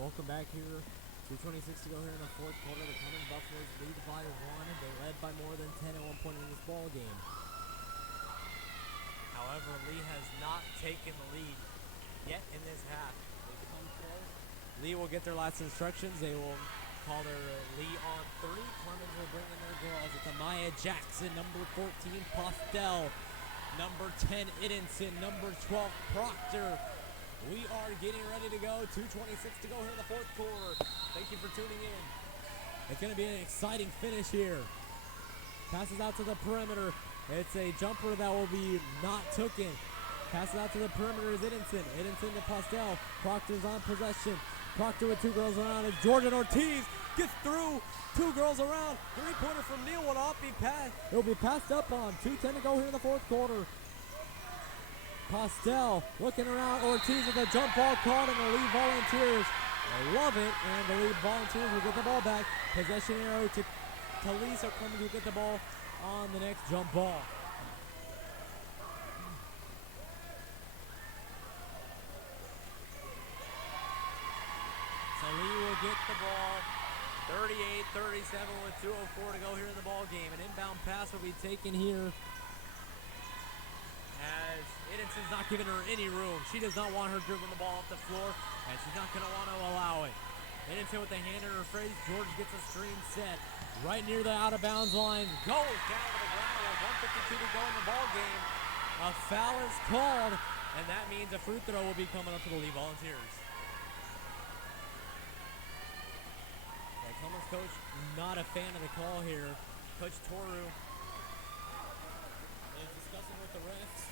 Welcome back here. 2:26 to go here in the fourth quarter. The Clemens Buffaloes lead by 1. They led by more than 10 at one point in this ball game. However, Lee has not taken the lead yet in this half. They come close. Lee will get their last instructions. They will Call their Lee on 3. Clemens will bring in their girls. It's Amaya Jackson, number 14, Postel, number 10, Idenson, number 12, Proctor. We are getting ready to go. 2:26 to go here in the fourth quarter. Thank you for tuning in. It's going to be an exciting finish here. Passes out to the perimeter. It's a jumper that will be not taken. Passes out to the perimeter is Idenson. Idenson to Postel. Proctor's on possession. Proctor with 2 girls around. It's Jordan Ortiz. Gets through. 2 girls around. 3-pointer from Neal will not be passed. It will be passed up on. 2:10 to go here in the fourth quarter. Postel looking around. Ortiz with a jump ball called, and the Lee Volunteers love it, and the Lee Volunteers will get the ball back. Possession arrow to Lee, so Clemens will get the ball on the next jump ball. So Lee will get the ball. 38-37 with 2:04 to go here in the ball game. An inbound pass will be taken here, as Idenson's not giving her any room. She does not want her dribbling the ball off the floor, and she's not going to want to allow it. Idenson with the hand in her face. George gets a screen set right near the out-of-bounds line. Goes down to the ground with 1:52 to go in the ball game. A foul is called, and that means a free throw will be coming up for the Lee Volunteers. The Clemens coach not a fan of the call here. Coach Toru is discussing with the refs.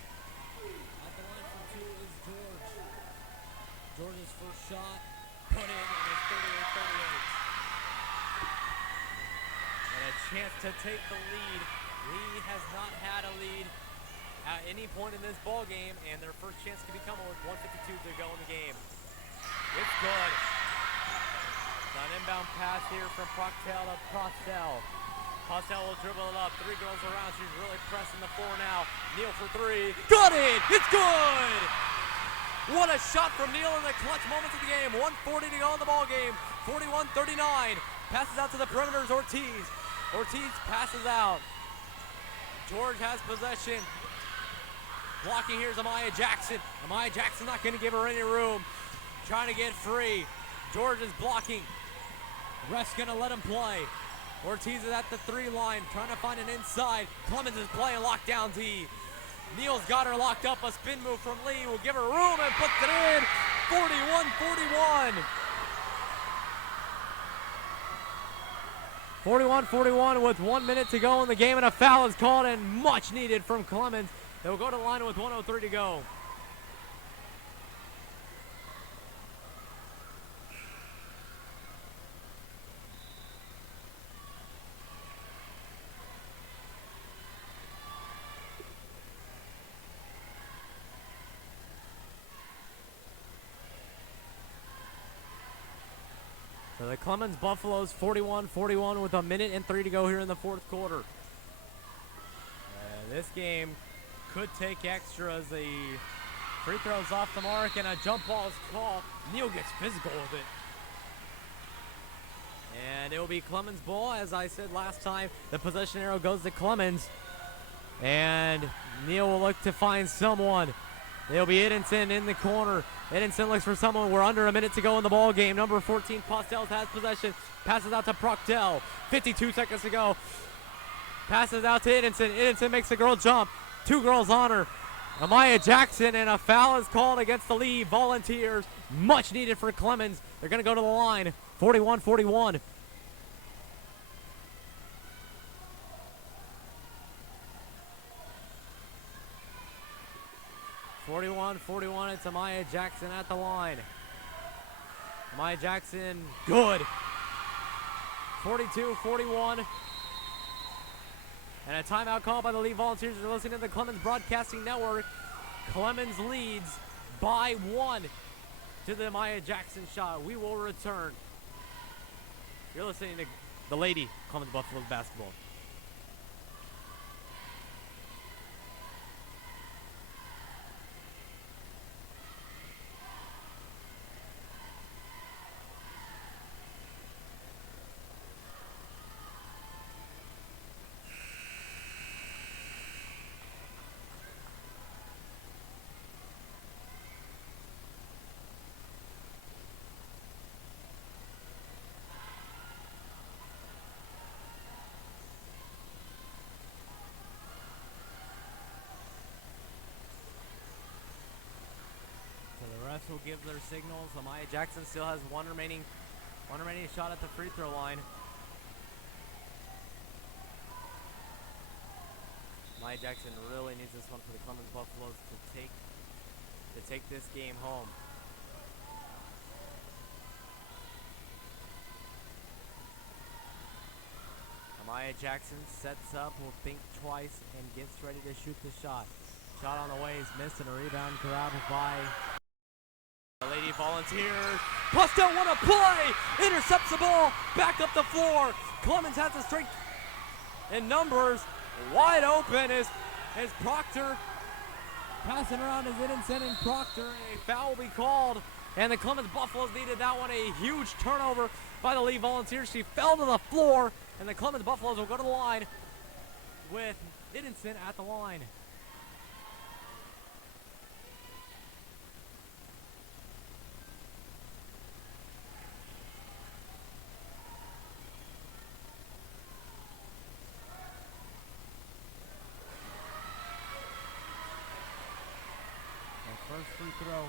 At the line for 2 is George. chance to take the lead. Lee has not had a lead at any point in this ball game, and their first chance could be coming with 1:52 to go in the game. It's good. It's an inbound pass here from Proctel to Proctel. Proctel will dribble it up. 3 girls around. She's really pressing the floor now. Neal for 3. Got it! It's good! What a shot from Neal in the clutch moments of the game. 1:40 to go in the ball game. 41-39. Passes out to the perimeters. Ortiz. Ortiz passes out. George has possession. Blocking here is Amaya Jackson. Amaya Jackson not going to give her any room. Trying to get free. George is blocking. Ref's going to let him play. Ortiz is at the 3 line, trying to find an inside. Clemens is playing lockdown D. Neal's got her locked up. A spin move from Lee will give her room and puts it in. 41-41. 41-41 with 1 minute to go in the game, and a foul is called, and much needed from Clemens. They'll go to the line with 1:03 to go. So the Clemens Buffaloes 41-41 with 1:03 to go here in the 4th quarter. This game could take extras. The free throw's off the mark and a jump ball is called. Neal gets physical with it. And it will be Clemens' ball. As I said last time, the possession arrow goes to Clemens. And Neal will look to find someone. It'll be Edenson in the corner. Edenson looks for someone. We're under a minute to go in the ball game. Number 14, Postels has possession. Passes out to Proctel. 52 seconds to go. Passes out to Edenson. Edenson makes the girl jump. 2 girls on her. Amaya Jackson, and a foul is called against the Lee Volunteers. Much needed for Clemens. They're going to go to the line. 41-41. It's Amaya Jackson at the line. Amaya Jackson, good. 42-41. And a timeout call by the Lee Volunteers. You're listening to the Clemens Broadcasting Network. Clemens leads by 1 to the Amaya Jackson shot. We will return. You're listening to the Lady Clemens Buffaloes basketball. Will give their signals. Amaya Jackson still has one remaining shot at the free throw line. Amaya Jackson really needs this one for the Clemens Buffaloes to take this game home. Amaya Jackson sets up, will think twice, and gets ready to shoot the shot. Shot on the way is missed, and a rebound grabbed by the Lady Volunteers. Postel, what a play! Intercepts the ball, back up the floor. Clemens has the strength and numbers. Wide open is Proctor. Passing around is Edenson and Proctor. A foul will be called, and the Clemens Buffaloes needed that one. A huge turnover by the Lee Volunteers. She fell to the floor, and the Clemens Buffaloes will go to the line with Edenson at the line. First free throw.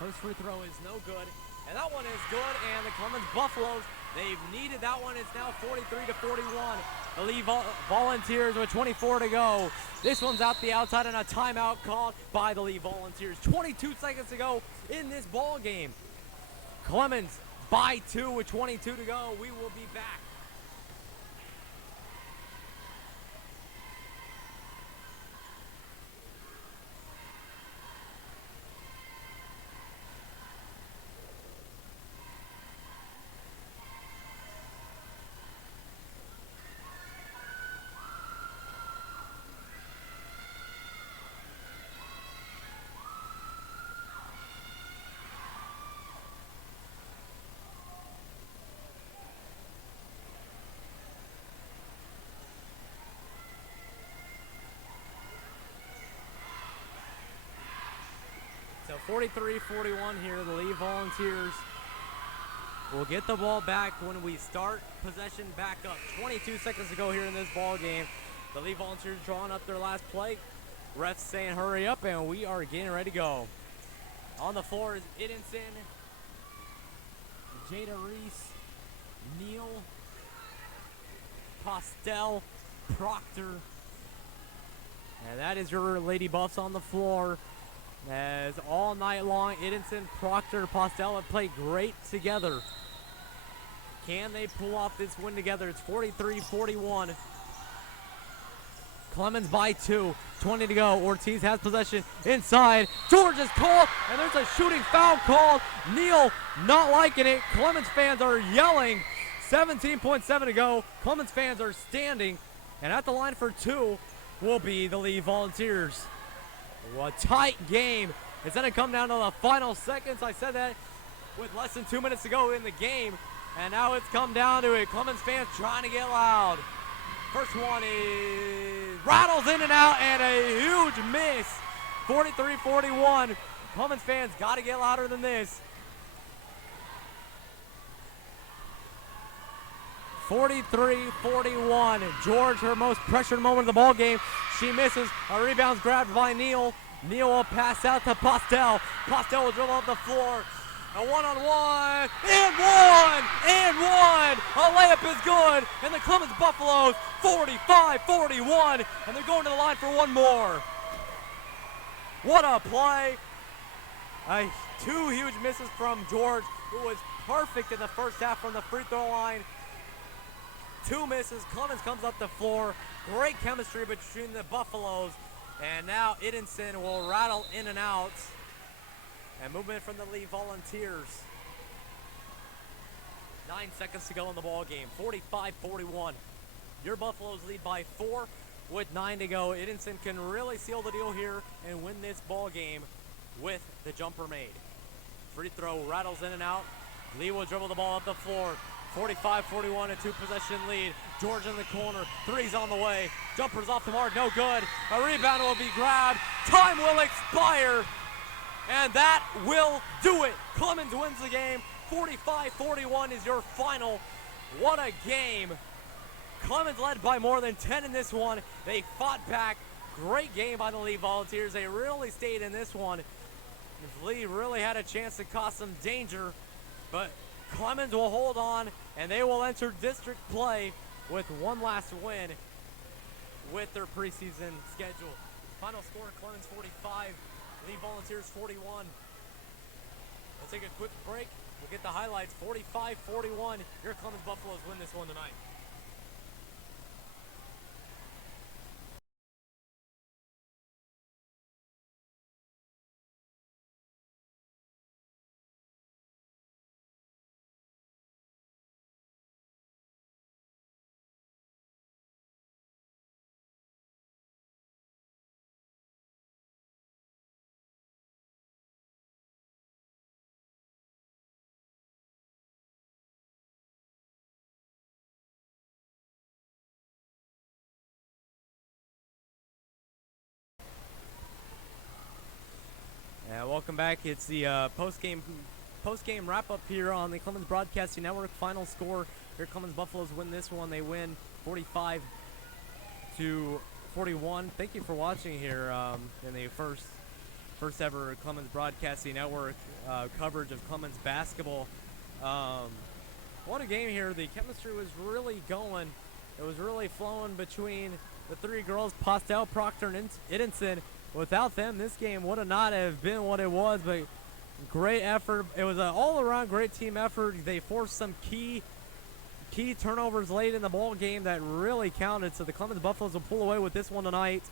First free throw is no good, and that one is good, and the Clemens Buffaloes They've needed that one. It's now 43-41. The Lee Volunteers with 24 to go. This one's out the outside and a timeout called by the Lee Volunteers. 22 seconds to go in this ball game. Clemens by 2 with 22 to go. We will be back. So 43-41 here. The Lee Volunteers will get the ball back when we start possession back up. 22 seconds to go here in this ball game. The Lee Volunteers drawing up their last play. Refs saying hurry up, and we are getting ready to go. On the floor is Idinson, Jada Reese, Neal, Postel, Proctor. And that is your Lady Buffs on the floor. As all night long, Idinson, Proctor, Postel have played great together. Can they pull off this win together? It's 43-41. Clemens by 2, 20 to go. Ortiz has possession inside. George is called, and there's a shooting foul called. Neal not liking it. Clemens fans are yelling. 17.7 to go. Clemens fans are standing, and at the line for 2 will be the Lee Volunteers. What a tight game. It's going to come down to the final seconds. I said that with less than 2 minutes to go in the game, and now it's come down to it. Clemens fans trying to get loud. First one is rattles in and out, and a huge miss. 43-41. Clemens fans got to get louder than this. 43-41. George, her most pressured moment of the ball game. She misses. A rebound's grabbed by Neal. Neal will pass out to Postel. Postel will dribble up the floor. A one-on-one, and one, and one. A layup is good, and the Clemens Buffaloes 45-41, and they're going to the line for one more. What a play. 2 huge misses from George, who was perfect in the first half from the free throw line. 2 misses. Clemens comes up the floor. Great chemistry between the Buffaloes. And now Idinson will rattle in and out. And movement from the Lee Volunteers. 9 seconds to go in the ball game. 45-41. Your Buffaloes lead by 4 with 9 to go. Idinson can really seal the deal here and win this ball game with the jumper made. Free throw rattles in and out. Lee will dribble the ball up the floor. 45-41, a 2-possession lead. George in the corner, 3's on the way. Jumper's off the mark, no good. A rebound will be grabbed. Time will expire, and that will do it. Clemens wins the game. 45-41 is your final. What a game. Clemens led by more than 10 in this one. They fought back. Great game by the Lee Volunteers. They really stayed in this one. Lee really had a chance to cause some danger, but Clemens will hold on, and they will enter district play with one last win with their preseason schedule. Final score, Clemens 45, Lee Volunteers 41. We'll take a quick break. We'll get the highlights. 45-41. Your Clemens Buffaloes win this one tonight. Welcome back. It's the post-game wrap-up here on the Clemens Broadcasting Network. Final score, here Clemens Buffaloes win this one. They win 45-41. Thank you for watching here in the first ever Clemens Broadcasting Network coverage of Clemens basketball. what a game here. The chemistry was really going. It was really flowing between the three girls, Postel, Proctor, and Idinson. Without them, this game would not have been what it was, but great effort. It was an all-around great team effort. They forced some key turnovers late in the ball game that really counted, so the Clemens Buffaloes will pull away with this one tonight.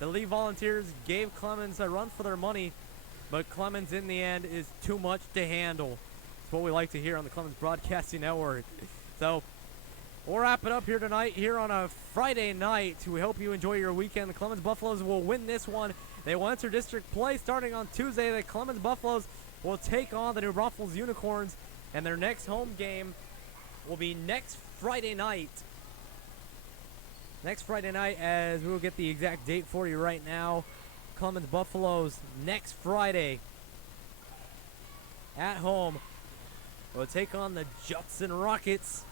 The Lee Volunteers gave Clemens a run for their money, but Clemens in the end is too much to handle. It's what we like to hear on the Clemens Broadcasting Network. So we'll wrap it up here tonight, here on a Friday night. We hope you enjoy your weekend. The Clemens Buffaloes will win this one. They will enter district play starting on Tuesday. The Clemens Buffaloes will take on the New Braunfels Unicorns, and their next home game will be next Friday night. Next Friday night, as we will get the exact date for you right now. Clemens Buffaloes next Friday at home will take on the Judson Rockets.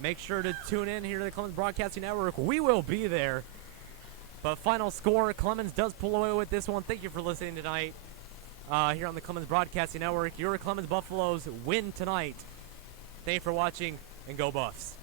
Make sure to tune in here to the Clemens Broadcasting Network. We will be there. But final score, Clemens does pull away with this one. Thank you for listening tonight here on the Clemens Broadcasting Network. Your Clemens Buffaloes win tonight. Thank you for watching, and go Buffs.